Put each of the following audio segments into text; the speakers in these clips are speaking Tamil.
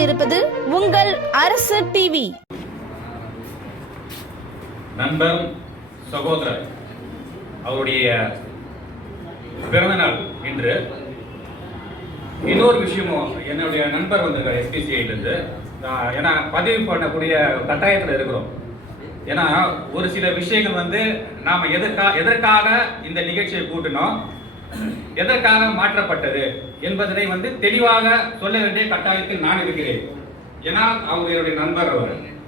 கொண்டிருப்பது உங்கள் அரசு டிவி நண்பர் சகோதரர் அவருடைய பிறந்த நாள் இன்று. இன்னொரு விஷயமும் என்னுடைய நண்பர் வந்திருக்கார் எஸ்பிசிஐலேருந்து ஏன்னா பதிவு பண்ணக்கூடிய கட்டாயத்தில் இருக்கிறோம். ஏன்னா ஒரு சில விஷயங்கள் வந்து நாம் எதற்காக எதற்காக இந்த நிகழ்ச்சியை கூட்டினோம்? எதற்காக மாற்றப்பட்டது என்பதனை வந்து தெளிவாக சொல்ல வேண்டிய கட்டாயத்தில் நான் இருக்கிறேன். ஏன்னா என்னுடைய நண்பர் அவர்.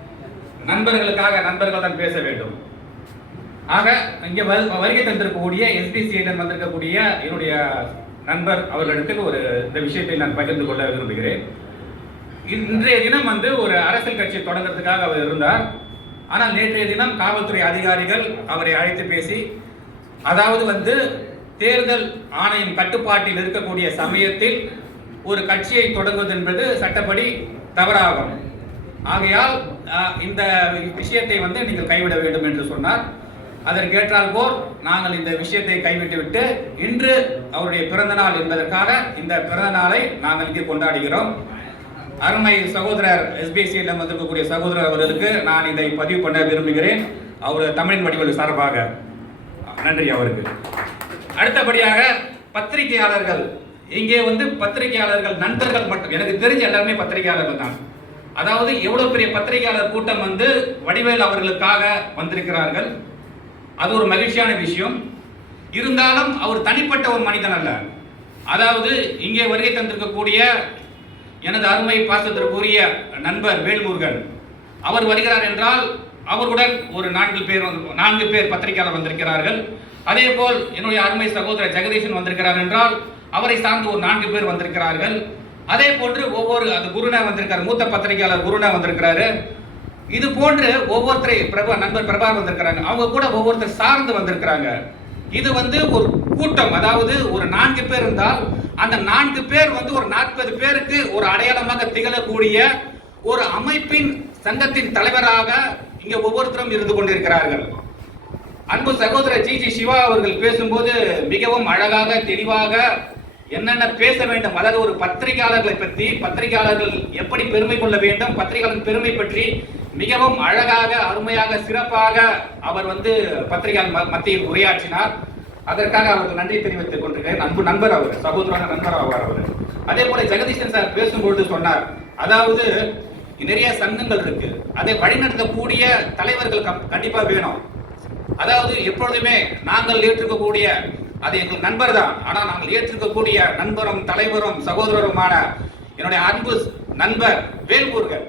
நண்பர்களுக்காக நண்பர்கள் தான் பேச வேண்டும். ஆக இங்கே வரு- வருகை தந்திருக்கக்கூடிய எஸ்பிசியிடம் வந்திருக்கக்கூடிய என்னுடைய நண்பர் அவர்களிடத்தில் ஒரு இந்த விஷயத்தை நான் பகிர்ந்து கொள்ள விரும்புகிறேன். இன்றைய தினம் வந்து ஒரு அரசியல் கட்சி தொடங்குறதுக்காக அவர் இருந்தார். ஆனால் நேற்றைய தினம் காவல்துறை அதிகாரிகள் அவரை அழைத்து பேசி அதாவது வந்து தேர்தல் ஆணையம் கட்டுப்பாட்டில் இருக்கக்கூடிய சமயத்தில் ஒரு கட்சியை தொடங்குவது என்பது சட்டப்படி தவறாகும். ஆகையால் இந்த விஷயத்தை வந்து நீங்கள் கைவிட வேண்டும் என்று சொன்னார். அதற்கேற்றால் போல் நாங்கள் இந்த விஷயத்தை கைவிட்டுவிட்டு இன்று அவருடைய பிறந்த நாள் என்பதற்காக இந்த பிறந்த நாளை நாங்கள் இங்கே கொண்டாடுகிறோம். அருமை சகோதரர் எஸ்பிசியில் வந்திருக்கக்கூடிய சகோதரர் அவர்களுக்கு நான் இதை பதிவு பண்ண விரும்புகிறேன். அவர் தமிழின் வடிவல் சார்பாக. நன்றி அவருக்கு. அடுத்தபடியாக பத்திரிகையாளர்கள். இங்கே வந்து பத்திரிகையாளர்கள் நண்பர்கள் மட்டும். எனக்கு தெரிஞ்ச எல்லாருமே பத்திரிகையாளர்கள் தான். அதாவது எவ்வளவு பெரிய பத்திரிகையாளர் கூட்டம் வந்து வடிவேல் அவர்களுக்காக வந்திருக்கிறார்கள்? அது ஒரு மகிழ்ச்சியான விஷயம். இருந்தாலும் அவர் தனிப்பட்ட ஒரு மனிதன் அல்ல. அதாவது இங்கே வருகை தந்திருக்கக்கூடிய எனது அருமை பாசத்திற்குரிய நண்பர் வேல்முருகன். அவர் வருகிறார் என்றால் அவருடன் ஒரு நான்கு பேர் வந்து- நான்கு பேர் பத்திரிகையாளர் வந்திருக்கிறார்கள். அதே போல் என்னுடைய அருமை சகோதரர் ஜெகதீஷன் வந்திருக்கிறார் என்றால் அவரை சார்ந்து ஒரு நான்கு பேர் வந்திருக்கிறார்கள். அதே போன்று ஒவ்வொரு அது குருனா வந்திருக்காரு மூத்த பத்திரிகையாளர் குருனா வந்திருக்கிறாரு. இது போன்று ஒவ்வொருத்தரை பிரபா நண்பர் பிரபா வந்திருக்கிறாங்க. அவங்க கூட ஒவ்வொருத்தர் சார்ந்து வந்திருக்கிறாங்க. இது வந்து ஒரு கூட்டம் அதாவது ஒரு நான்கு பேர் இருந்தால் அந்த நான்கு பேர் வந்து ஒரு நாற்பது பேருக்கு ஒரு அடையாளமாக திகழக்கூடிய ஒரு அமைப்பின் சங்கத்தின் தலைவராக இங்க ஒவ்வொருத்தரும் இருந்து கொண்டிருக்கிறார்கள். அன்பு சகோதரர் ஜி ஜி சிவா அவர்கள் பேசும்போது மிகவும் அழகாக தெளிவாக என்னென்ன பேச வேண்டும் அதாவது ஒரு பத்திரிகையாளர்களை பற்றி பத்திரிகையாளர்கள் எப்படி பெருமை கொள்ள வேண்டும் பத்திரிகையாளர் பெருமை பற்றி மிகவும் அழகாக அருமையாக சிறப்பாக அவர் வந்து பத்திரிகையாளர் ம- மத்தியில் உரையாற்றினார். அதற்காக அவருக்கு நன்றி தெரிவித்துக் கொண்டிருக்கிறேன். அன்பு நண்பர் அவர் சகோதரரான நண்பர் ஆவார் அவர். அதே போல ஜெகதீசன் சார் பேசும்பொழுது சொன்னார். அதாவது நிறைய சங்கங்கள் இருக்கு. அதை வழிநடத்தக்கூடிய தலைவர்கள் கண்டிப்பா வேணும். அதாவது எப்பொழுதுமே நாங்கள் ஏற்றுக்கக்கூடிய அது எங்கள் நண்பர் தான். ஆனால் நாங்கள் ஏற்றுக்கக்கூடிய நண்பரும் தலைவரும் சகோதரருமான என்னுடைய அன்பு நண்பர் வேல்முருகன்.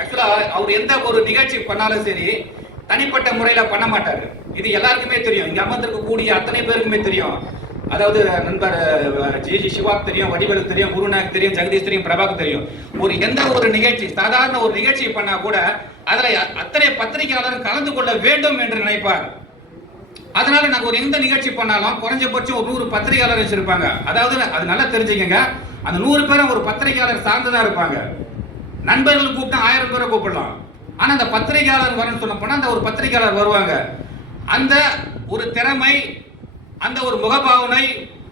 ஆக்சுவலா அவர் எந்த ஒரு நிகழ்ச்சி பண்ணாலும் சரி தனிப்பட்ட முறையில பண்ண மாட்டாரு. இது எல்லாருக்குமே தெரியும். இங்க அமர்ந்திருக்கக்கூடிய அத்தனை பேருக்குமே தெரியும். அதாவது நண்பர் ஜி ஜி சிவாக்கு தெரியும் வடிவலுக்கு தெரியும் குருநாக்கு தெரியும் ஜெகதீஷ் தெரியும் பிரபாக்கு தெரியும். ஒரு எந்த ஒரு நிகழ்ச்சி சாதாரண ஒரு நிகழ்ச்சி பண்ணா கூட அதில் அத்தனை பத்திரிகையாளர் கலந்து கொள்ள வேண்டும் என்று நினைப்பார். அதனால நாங்கள் ஒரு எந்த நிகழ்ச்சி பண்ணாலும் குறைஞ்சபட்சம் ஒரு நூறு பத்திரிகையாளர் வச்சிருப்பாங்க. அதாவது அது நல்லா தெரிஞ்சுக்கங்க. அந்த நூறு பேரும் ஒரு பத்திரிகையாளர் சார்ந்துதான் இருப்பாங்க. நண்பர்கள் கூப்பிட்டா ஆயிரம் பேரை கூப்பிடலாம். ஆனால் அந்த பத்திரிகையாளர் வரணும்னு சொன்ன போனால் அந்த ஒரு பத்திரிகையாளர் வருவாங்க. அந்த ஒரு திறமை அந்த ஒரு முகபாவனை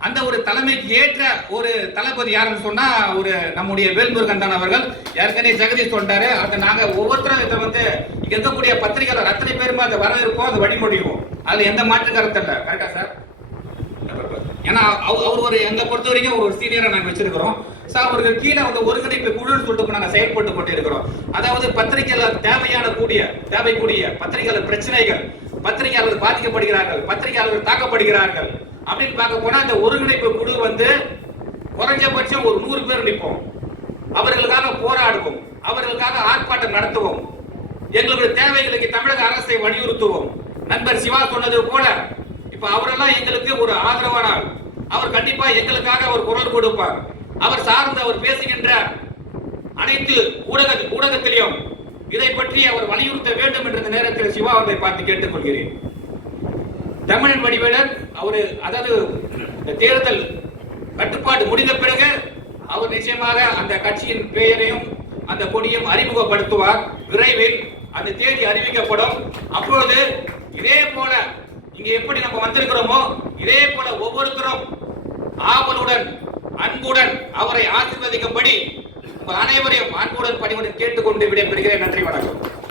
அந்த ஒரு தலைமைக்கு ஏற்ற ஒரு தளபதி யாருன்னு சொன்னா ஒரு நம்முடைய வேல்முருகன் தான் அவர்கள். ஏற்கனவே ஜெகதீஷ் சொல்லிட்டாரு அதை நாங்க ஒவ்வொருத்தரும் இதை வந்து இங்க இருக்கக்கூடிய பத்திரிகையாளர் அத்தனை பேருமே அதை வரவேற்போம் அதை வழிமொழிவோம். அதுல எந்த மாற்று கருத்து இல்லை. கரெக்டா சார் ஏன்னா அவர் ஒரு எங்களை பொறுத்த வரைக்கும் ஒரு சீனியரை நாங்க வச்சிருக்கிறோம். சார் அவருக்கு கீழே வந்து ஒருங்கிணைப்பு குழுன்னு சொல்லிட்டு நாங்கள் நாங்க செயல்பட்டு கொண்டிருக்கிறோம். அதாவது பத்திரிகையாளர் தேவையான கூடிய தேவைக்கூடிய பத்திரிகையாளர் பிரச்சனைகள் பத்திரிகையாளர்கள் பாதிக்கப்படுகிறார்கள் பத்திரிகையாளர்கள் தாக்கப்படுகிறார்கள். அப்படின்னு பார்க்க போனா அந்த ஒருங்கிணைப்பு குழு வந்து குறைஞ்சபட்சம் ஒரு நூறு பேர் நிற்போம் அவர்களுக்காக போராடுவோம். அவர்களுக்காக ஆர்ப்பாட்டம் நடத்துவோம். எங்களுடைய தேவைகளுக்கு தமிழக அரசை வலியுறுத்துவோம். நண்பர் சிவா சொன்னது போல இப்ப அவரெல்லாம் எங்களுக்கு ஒரு ஆதரவானார். அவர் கண்டிப்பா எங்களுக்காக அவர் குரல் கொடுப்பார். அவர் சார்ந்து அவர் பேசுகின்ற அனைத்து ஊடக ஊடகத்திலையும் இதை பற்றி அவர் வலியுறுத்த வேண்டும் என்ற நேரத்தில் சிவா அவர்களை பார்த்து கேட்டுக்கொள்கிறேன். தமிழன் வடிவேலர் அவரு அதாவது தேர்தல் கட்டுப்பாடு முடிந்த பிறகு அவர் நிச்சயமாக அந்த கட்சியின் பெயரையும் அந்த கொடியும் அறிமுகப்படுத்துவார். விரைவில் அந்த தேதி அறிவிக்கப்படும். அப்பொழுது இதே போல இங்க எப்படி நம்ம வந்திருக்கிறோமோ இதே போல ஒவ்வொருத்தரும் ஆவலுடன் அன்புடன் அவரை ஆசிர்வதிக்கும்படி அனைவரையும் அன்புடன் பணிவுடன் கேட்டுக்கொண்டு விடைபெறுகிறேன். நன்றி வணக்கம்.